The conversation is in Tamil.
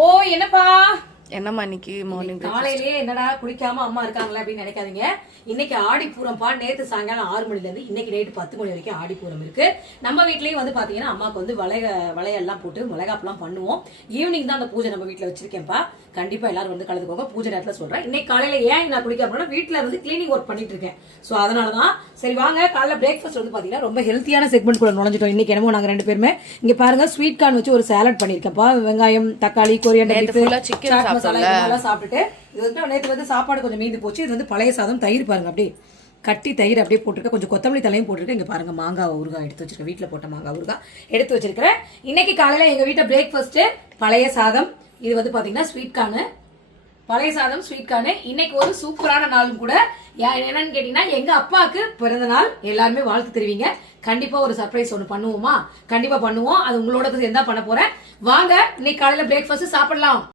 ஓ என்னப்பா என்னம்மா இன்னைக்கு மார்னிங் காலையிலேயே என்னடா குளிக்காம அம்மா இருக்காங்களே அப்படின்னு நினைக்காதீங்க. இன்னைக்கு ஆடிப்பூரம்பா. நேத்து சாயங்காலம் 6 மணில இருந்து இன்னைக்கு நைட்டு 10 மணி வரைக்கும் ஆடிப்பூரம் இருக்கு. நம்ம வீட்லயும் வந்து பாத்தீங்கன்னா அம்மாக்கு வந்து வளையெல்லாம் போட்டு மிளகாப்பெல்லாம் பண்ணுவோம். ஈவினிங் தான் அந்த பூஜை நம்ம வீட்டுல வச்சிருக்கேன்ப்பா. கண்டிப்பா எல்லாரும் வந்து கலந்துக்கோங்க. பூஜை நேரத்துல சொல்றேன். இன்னைக்கு காலையில ஏன் நான் குளிக்க அப்படின்னா வீட்டுல வந்து கிளீனிங் ஒர்க் பண்ணிட்டு இருக்கேன். சோ அதனாலதான் சரி வாங்க காலைல பிரேக்ஃபாஸ்ட் வந்து பாத்தீங்கன்னா ரொம்ப ஹெல்த்தியான செக்மெண்ட் கூட நுழைஞ்சிட்டோம். இன்னைக்கு என்னமோ நாங்க 2 பேருமே இங்க பாருங்க ஸ்வீட் கார்ன் வச்சு ஒரு சாலட் பண்ணிருக்கேன்ப்பா. வெங்காயம், தக்காளி, கொரியண்டர், சிக்கன் சாப்பிட்டுட்டு இது வந்து நேற்று வந்து சாப்பாடு கொஞ்சம் மீந்து போச்சு. இது வந்து பழைய சாதம், தயிர் பாருங்க அப்படியே கட்டி தயிர் அப்படியே போட்டிருக்கேன். கொஞ்சம் கொத்தமல்லி தலையும் போட்டிருக்கேன். இங்க பாருங்க மாங்காய் ஊறுகாய் எடுத்து வச்சிருக்கேன். வீட்டுல போட்ட மாங்காய் ஊறுகாய் எடுத்து வச்சிருக்கிறேன். இன்னைக்கு காலையில எங்க வீட்டை பிரேக்ஃபாஸ்ட் பழைய சாதம். இது வந்து பாத்தீங்கன்னா ஸ்வீட் கார்னு, பழைய சாதம் ஸ்வீட் கார்னு. இன்னைக்கு ஒரு சூப்பரான நாளும் கூட. என்னன்னு கேட்டீங்கன்னா எங்க அப்பாவுக்கு பிறந்த நாள். எல்லாருமே வாழ்த்து தெரிவிங்க. கண்டிப்பா ஒரு சர்ப்ரைஸ் ஒண்ணு பண்ணுவோமா? கண்டிப்பா பண்ணுவோம். அது உங்களோட சேர்ந்தா பண்ண போறேன். வாங்க இன்னைக்கு காலையில பிரேக்ஃபாஸ்ட் சாப்பிடலாம்.